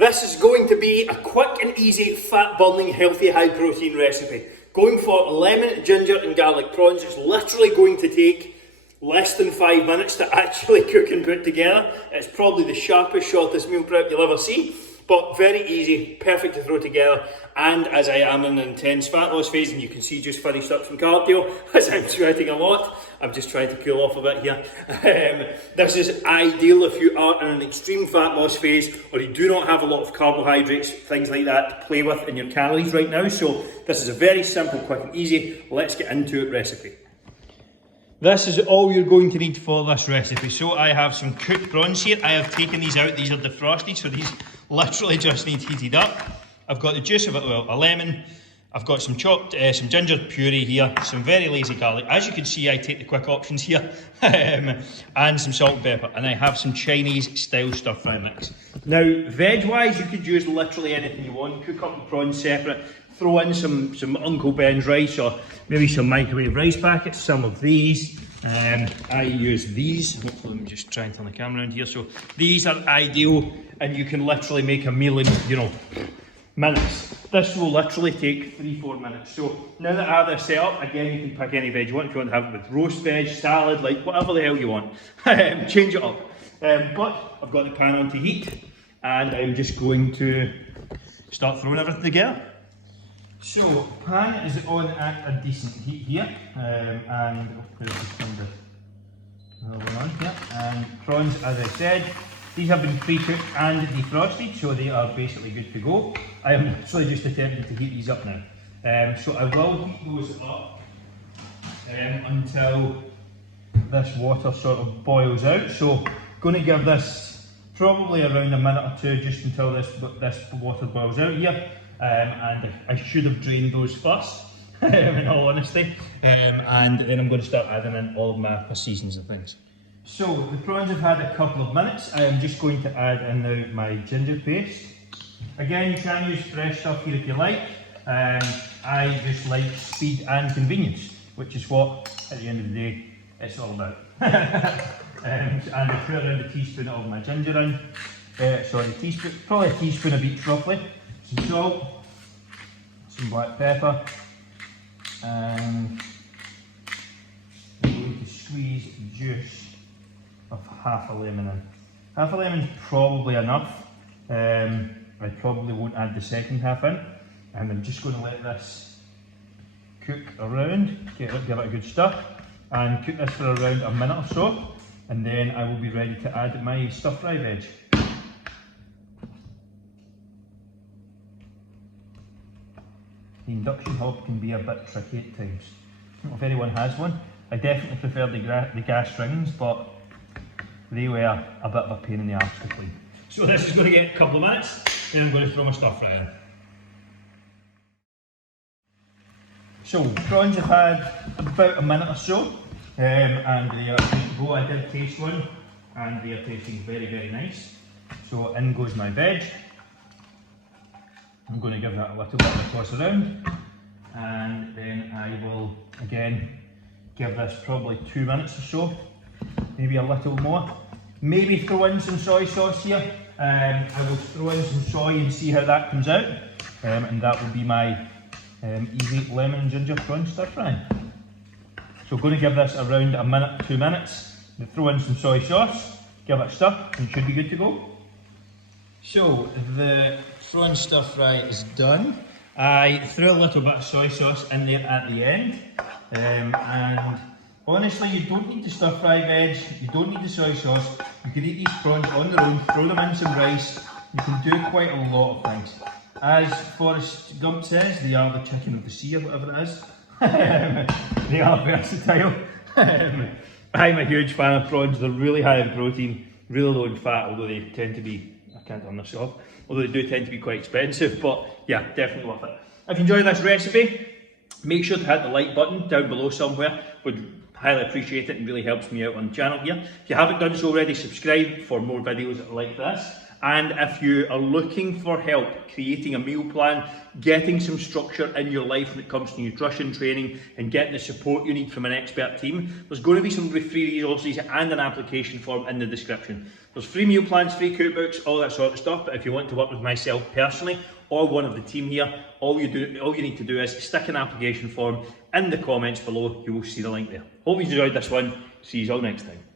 This is going to be a quick and easy, fat-burning, healthy, high-protein recipe. Going for lemon, ginger and garlic prawns. It's literally going to take less than 5 minutes to actually cook and put together. It's probably the sharpest, shortest meal prep you'll ever see, but very easy, perfect to throw together. And as I am in an intense fat loss phase, and you can see just finished up some cardio as I'm sweating a lot, I'm just trying to cool off a bit here. This is ideal if you are in an extreme fat loss phase or you do not have a lot of carbohydrates, things like that to play with in your calories right now. So this is a very simple, quick and easy, let's get into it recipe. This is all you're going to need for this recipe. So I have some cooked prawns here. I have taken these out, these are defrosted, so these literally just need heated up. I've got the juice of a lemon. I've got some chopped, some ginger puree here, some very lazy garlic. As you can see, I take the quick options here, and some salt and pepper. And I have some Chinese style stir fry mix. Now, veg-wise, you could use literally anything you want. Cook up the prawns separate. Throw in some Uncle Ben's rice or maybe some microwave rice packets, some of these. I use these. Hopefully, let me just try and turn the camera around here. So these are ideal, and you can literally make a meal in, minutes. This will literally take 3-4 minutes. So now that I have this set up, again, you can pick any veg you want. If you want to have it with roast veg, salad, like whatever the hell you want. Change it up. But I've got the pan on to heat, and I'm just going to start throwing everything together. So, pan is on at a decent heat here, and I'll put another one on here. And prawns, as I said, these have been pre-cooked and defrosted, so they are basically good to go. I am actually just attempting to heat these up now. So I will heat those up until this water sort of boils out. So, going to give this probably around a minute or two, just until this water boils out here. And I should have drained those first, in all honesty. And then I'm going to start adding in all of my seasons and things. So the prawns have had a couple of minutes. I am just going to add in now my ginger paste. Again, you can use fresh stuff here if you like. I just like speed and convenience, which is what, at the end of the day, it's all about. And I put around a teaspoon of my ginger in. Teaspoon, probably a teaspoon of each roughly. Some salt, some black pepper, and I'm going to squeeze juice of half a lemon in. Half a lemon is probably enough. I probably won't add the second half in, and I'm just going to let this cook around, give it a good stir, and cook this for around a minute or so, and then I will be ready to add my stir fry veg. The induction hob can be a bit tricky at times. I don't know if anyone has one. I definitely prefer the gas rings, but they were a bit of a pain in the arse to clean. So this is going to get a couple of minutes, then I'm going to throw my stir fry in. So prawns have had about a minute or so, and they are ready to go. I did taste one, and they are tasting very, very nice. So in goes my veg. I'm going to give that a little bit of a toss around, and then I will again give this probably 2 minutes or so, maybe a little more. Maybe throw in some soy sauce here. I will throw in some soy and see how that comes out, and that will be my easy lemon and ginger prawn stir fry. So I'm going to give this around a minute, 2 minutes. Throw in some soy sauce, give it a stir, and it should be good to go. So the prawn stir fry is done. I threw a little bit of soy sauce in there at the end, and honestly, you don't need the stir fry veg, you don't need the soy sauce. You can eat these prawns on their own, throw them in some rice. You can do quite a lot of things. As Forrest Gump says, they are the chicken of the sea or whatever it is. They are versatile. I'm a huge fan of prawns. They're really high in protein, really low in fat, although they tend to be, I can't turn this off, although they do tend to be quite expensive, but yeah, definitely worth it. If you enjoyed this recipe, make sure to hit the like button down below somewhere. Would highly appreciate it and really helps me out on the channel here. If you haven't done so already, subscribe for more videos like this. And if you are looking for help creating a meal plan, getting some structure in your life when it comes to nutrition training and getting the support you need from an expert team, there's going to be some free resources and an application form in the description. There's free meal plans, free cookbooks, all that sort of stuff, but if you want to work with myself personally or one of the team here, all you need to do is stick an application form in the comments below. You will see the link there. Hope you enjoyed this one. See you all next time.